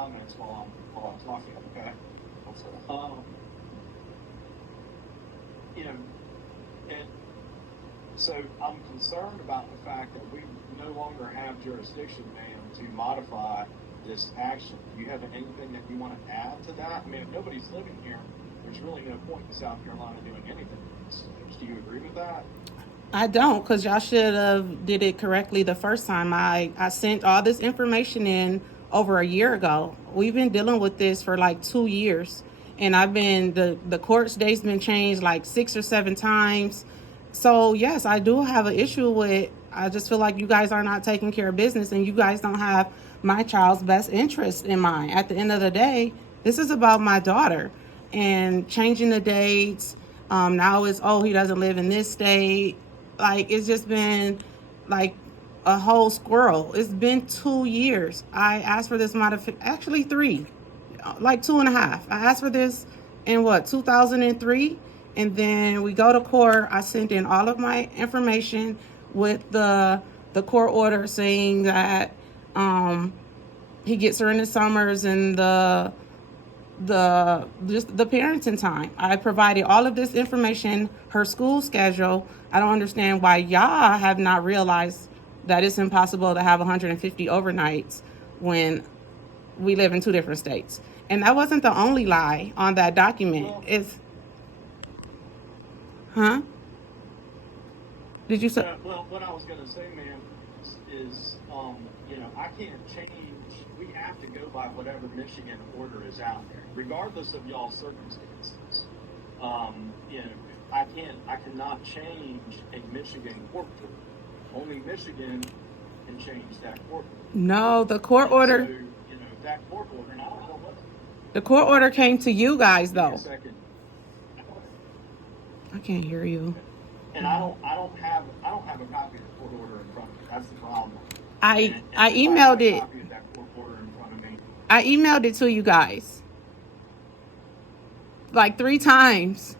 comments while I'm talking, okay? Um, you know, and so I'm concerned about the fact that we no longer have jurisdiction, ma'am, to modify this action. Do you have anything that you want to add to that? I mean, if nobody's living here, there's really no point in South Carolina doing anything at this stage. Do you agree with that? I don't, because y'all should have did it correctly the first time. I sent all this information in over a year ago. We've been dealing with this for like 2 years. And I've been the court's date's been changed like 6 or 7 times. So yes, I do have an issue with, I just feel like you guys are not taking care of business and you guys don't have my child's best interest in mind. At the end of the day, this is about my daughter, and changing the dates. Now it's, oh, he doesn't live in this state. Like, it's just been like a whole squirrel. It's been 2 years. I asked for this modification, actually three, like 2.5. I asked for this in 2003, and then we go to court. I sent in all of my information with the court order saying that he gets her in the summers and just the parenting time. I provided all of this information, her school schedule. I don't understand why y'all have not realized that it's impossible to have 150 overnights when we live in 2 different states. And that wasn't the only lie on that document. Well, It's, huh? Did you say? well, what I was going to say, ma'am, is, you know, I can't change. We have to go by whatever Michigan order is out there, regardless of y'all's circumstances. You know, I cannot change a Michigan court order. Only Michigan can change that court order. No, the court order. So, you know, that court order, and I don't know what. The court order came to you guys, Give me a though. second. I can't hear you. And I don't have a copy of the court order in front of me. That's the problem. I And I if I had emailed a it. copy of that court order in front of me, I emailed it to you guys like 3 times.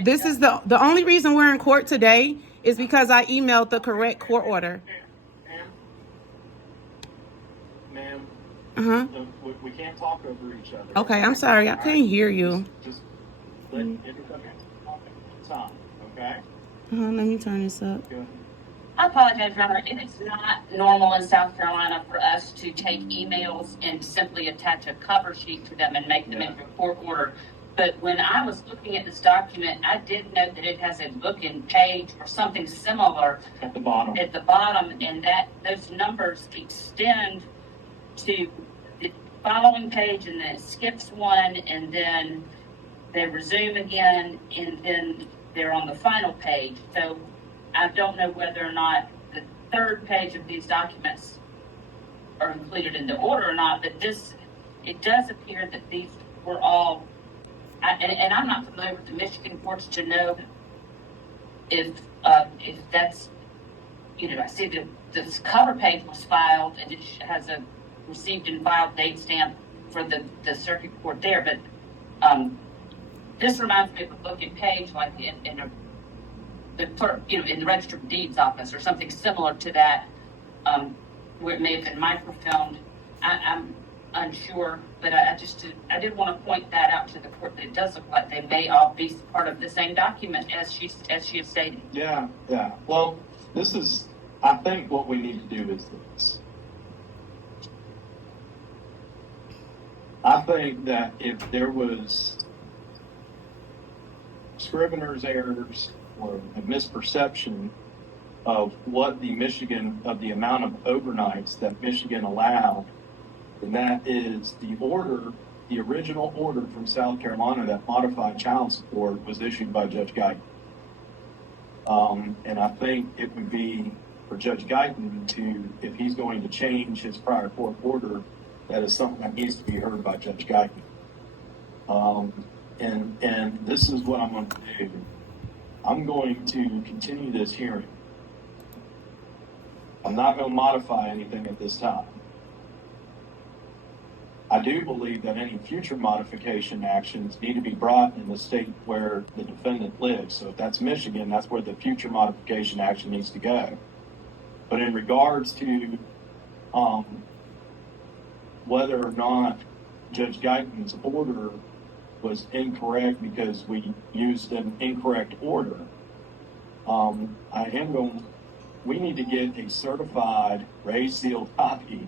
This is the only reason we're in court today is because I emailed the correct court order. ma'am, Uh-huh. we can't talk over each other. Okay, I'm sorry. I couldn't hear you. Just let everybody talk at the time, okay? Let me turn this up. Go ahead. I apologize, Robert. It is not normal in South Carolina for us to take emails and simply attach a cover sheet to them and make them into a court order. But when I was looking at this document, I did note that it has a booking page or something similar At the bottom. and that those numbers extend to the following page, and then it skips one, and then they resume again, and then they're on the final page. So I don't know whether or not the third page of these documents are included in the order or not, but it does appear that these were all, and I'm not familiar with the Michigan courts to know if that's, you know, I see that this cover page was filed and it has a received and filed date stamp for the circuit court there, but this reminds me of a booking page like in the Register of Deeds office or something similar to that, where it may have been microfilmed. I'm unsure, but I did want to point that out to the court that it does look like they may all be part of the same document as she has stated. Yeah. Well, I think what we need to do is this. I think that if there was scrivener's errors or a misperception of what the amount of overnights that Michigan allowed, then that is the original order from South Carolina that modified child support was issued by Judge Guyton. And I think it would be for Judge Guyton to, if he's going to change his prior court order, that is something that needs to be heard by Judge Guyton. And this is what I'm going to do. I'm going to continue this hearing. I'm not going to modify anything at this time. I do believe that any future modification actions need to be brought in the state where the defendant lives. So if that's Michigan, that's where the future modification action needs to go. But in regards to whether or not Judge Guyton's order was incorrect because we used an incorrect order. We need to get a certified raised sealed copy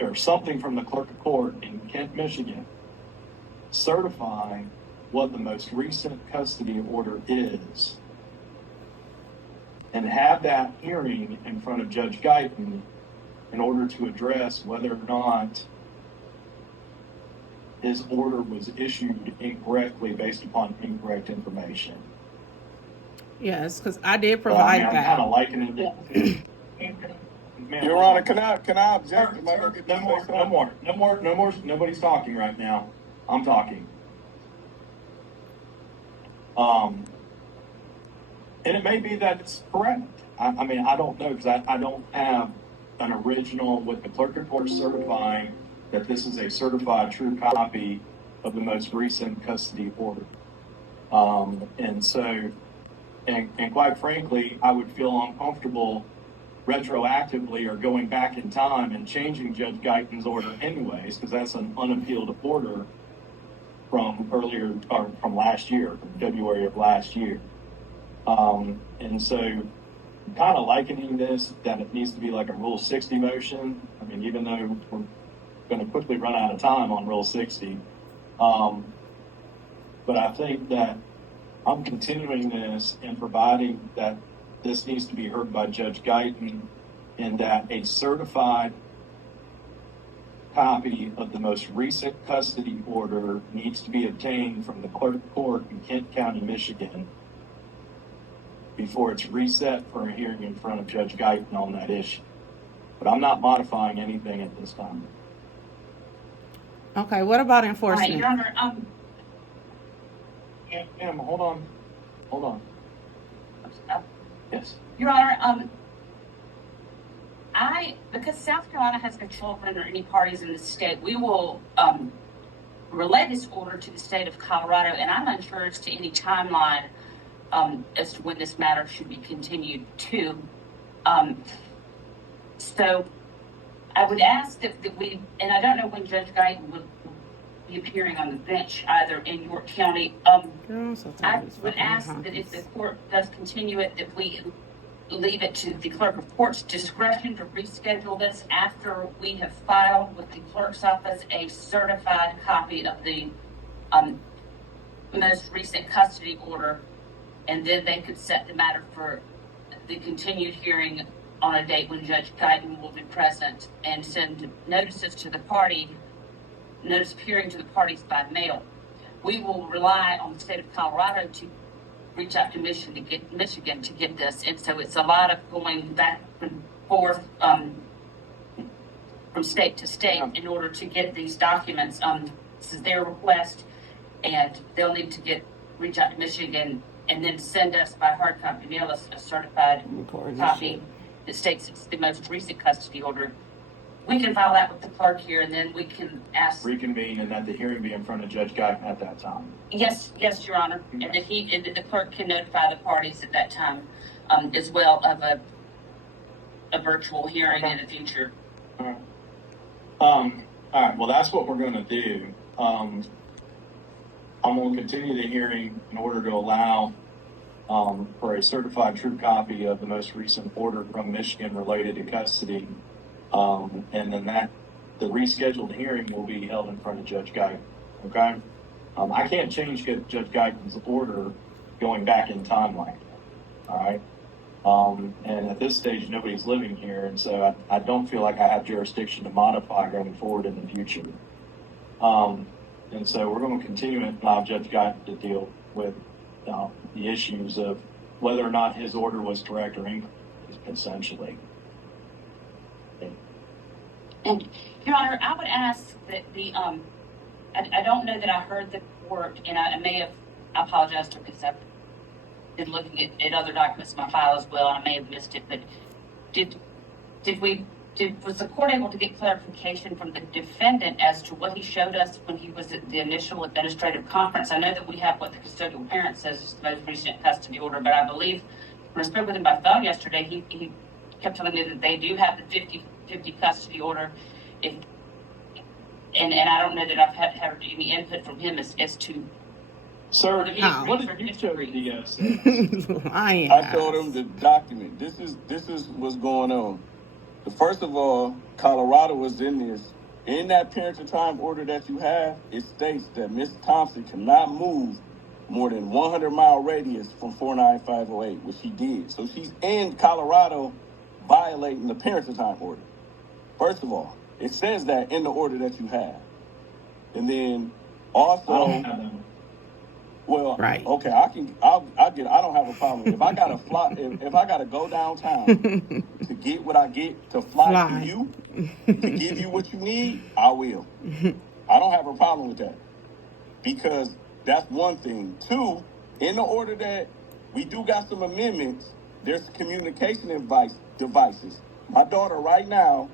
or something from the clerk of court in Kent, Michigan, certifying what the most recent custody order is, and have that hearing in front of Judge Guyton in order to address whether or not his order was issued incorrectly based upon incorrect information. Yes, because I did But, provide I'm that. kind of likening it. Ma'am, Your Honor, can I object? Am I gonna get to No more, say no more. Nobody's talking right now. I'm talking. And it may be that it's correct. I mean, I don't know, because I don't have an original with the clerk of court certifying that this is a certified true copy of the most recent custody order. And so, and quite frankly, I would feel uncomfortable retroactively or going back in time and changing Judge Guyton's order anyways, because that's an unappealed order from earlier, or from last year, from February of last year. And so kind of likening this, that it needs to be like a Rule 60 motion. I mean, even though we're going to quickly run out of time on Rule 60. But I think that I'm continuing this and providing that this needs to be heard by Judge Guyton, and that a certified copy of the most recent custody order needs to be obtained from the clerk of court in Kent County, Michigan, before it's reset for a hearing in front of Judge Guyton on that issue. But I'm not modifying anything at this time. Okay, what about All right, enforcement? Your Honor, Ma'am, hold on. Yes. Your Honor, because South Carolina has control under any parties in the state, we will, relay this order to the state of Colorado, and I'm unsure as to any timeline, as to when this matter should be continued to. So I would ask that we, and I don't know when Judge Guyton would be appearing on the bench either in York County. Girl, I'm so I tired of these would fucking ask that if honkies. the court does continue it, that we leave it to the clerk of court's discretion to reschedule this after we have filed with the clerk's office a certified copy of the most recent custody order, and then they could set the matter for the continued hearing on a date when Judge Guyton will be present, and send notices to the party, notice of hearing to the parties by mail. We will rely on the state of Colorado to reach out to Michigan to get this, and so it's a lot of going back and forth from state to state in order to get these documents. This is their request, and they'll need to reach out to Michigan and then send us by hard copy mail us a certified copy that states it's the most recent custody order. We can file that with the clerk here, and then we can ask. Reconvene and that the hearing be in front of Judge Guyton at that time. Yes, Your Honor, and that the clerk can notify the parties at that time, as well of a virtual hearing in the future. All right, well, that's what we're going to do. I'm going to continue the hearing in order to allow for a certified true copy of the most recent order from Michigan related to custody. And then the rescheduled hearing will be held in front of Judge Guyton. Okay? I can't change Judge Guyton's order going back in time like that. All right? And at this stage, nobody's living here, and so I don't feel like I have jurisdiction to modify going forward in the future. And so we're going to continue and allow Judge Guyton to deal with the issues of whether or not his order was correct or incorrect, essentially. And, Your Honor, I would ask that I don't know that I heard the court, and I apologize because I've been looking at other documents in my file as well, and I may have missed it, but was the court able to get clarification from the defendant as to what he showed us when he was at the initial administrative conference? I know that we have what the custodial parent says is the most recent custody order, but I believe when I spoke with him by phone yesterday, he kept telling me that they do have the 50-50 custody order. If and I don't know that I've had any input from him as to, Sir, How? what did you show the DSS? Lying I showed ass. him the document. This is what's going on. First of all, Colorado was in this. In that parent time order that you have, it states that Ms. Thompson cannot move more than 100-mile radius from 49508, which she did. So she's in Colorado violating the parent time order. First of all, it says that in the order that you have. And then also, I don't have that. well, Right. okay, I'll get it. I don't have a problem. If I gotta fly, if I gotta go downtown to get what I get to fly Fly. to you, to give you what you need, I will. I don't have a problem with that. Because that's one thing. Two, in the order that we do got some amendments, there's communication devices. My daughter right now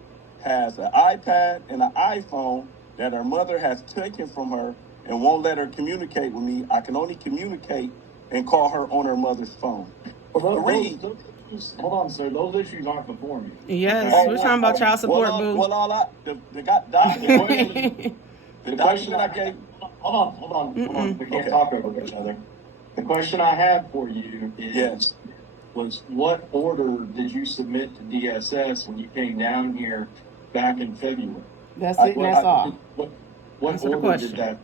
has an iPad and an iPhone that her mother has taken from her and won't let her communicate with me. I can only communicate and call her on her mother's phone. Well, Three. hold on, sir. Those issues aren't before me. Yes, Okay? we're talking about child support, well, boo. Well, all I, the document, the The question document I gave. hold on. We can't Okay. talk over each other. The question I have for you is, Yes. was what order did you submit to DSS when you came down here back in February? That's it, and that's all. What Answer the order question. did that?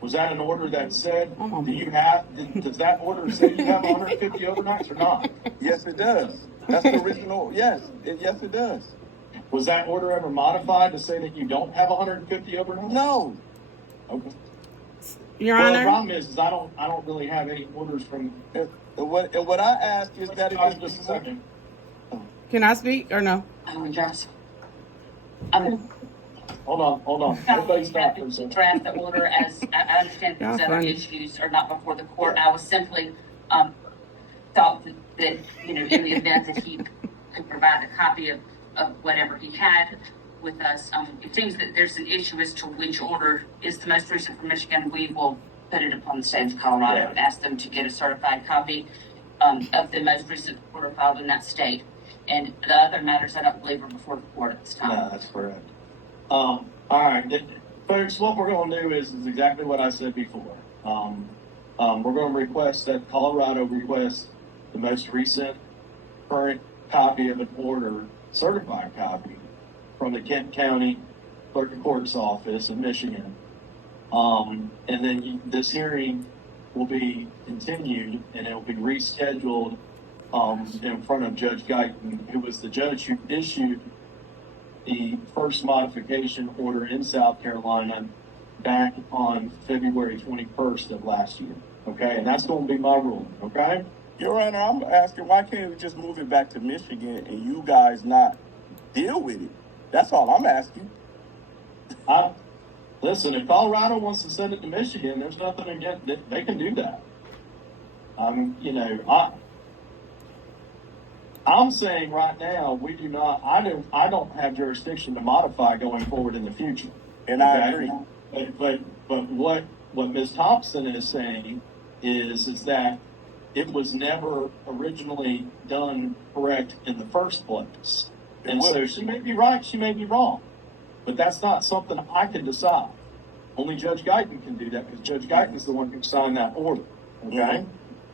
Was that an order that said, I'm on does that order say you have 150 overnights or not? Yes, it does. That's the original. Yes, yes, it does. Was that order ever modified to say that you don't have 150 overnights? No. Okay. Your Well, the Honor, problem is I don't really have any orders from. And what I ask is that it Just a is second. can I speak or no? Yes. Hold on. Everybody stop for a To second. draft the order as, I understand Y'all these other funny. issues are not before the court. I was simply, thought that, in the event that he could provide a copy of whatever he had with us, it seems that there's an issue as to which order is the most recent from Michigan. We will put it upon the state of Colorado and ask them to get a certified copy, of the most recent order filed in that state. And the other matters I don't believe are before the court at this time. No, that's correct. All right, folks. What we're going to do is exactly what I said before. We're going to request that Colorado request the most recent current copy of an order, certified copy, from the Kent County Clerk of Court's office in Michigan. And then this hearing will be continued and it will be rescheduled in front of Judge Guyton, who was the judge who issued the first modification order in South Carolina back on February 21st of last year. Okay, and that's going to be my ruling. Okay. Your Honor, I'm asking why can't we just move it back to Michigan and you guys not deal with it? That's all I'm asking. Listen, if Colorado wants to send it to Michigan, there's nothing against it. They can do that. I'm saying right now we do not. I don't have jurisdiction to modify going forward in the future. And I agree. But what Ms. Thompson is saying is that it was never originally done correct in the first place. And so she may be right, she may be wrong. But that's not something I can decide. Only Judge Guyton can do that because Judge Guyton is the one who signed that order. Okay?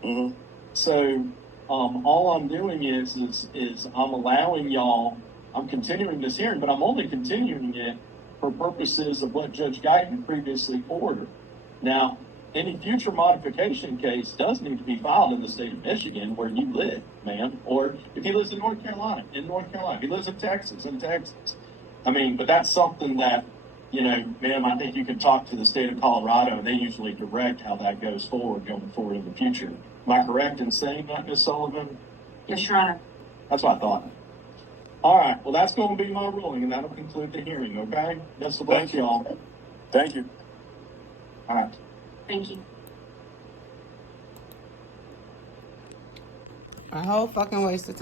Mm-hmm. So all I'm doing is I'm allowing y'all, I'm continuing this hearing, but I'm only continuing it for purposes of what Judge Guyton previously ordered. Now, any future modification case does need to be filed in the state of Michigan where you live, ma'am. Or if he lives in North Carolina, in North Carolina. If he lives in Texas, in Texas. I mean, but that's something that, ma'am, I think you can talk to the state of Colorado and they usually direct how that goes forward, going forward in the future. Am I correct in saying that, Ms. Sullivan? Yes, Your Honor. That's what I thought. All right. Well, that's going to be my ruling, and that'll conclude the hearing, okay? Best of luck, Thank you. y'all. Thank you. All right. Thank you. A whole fucking waste of time.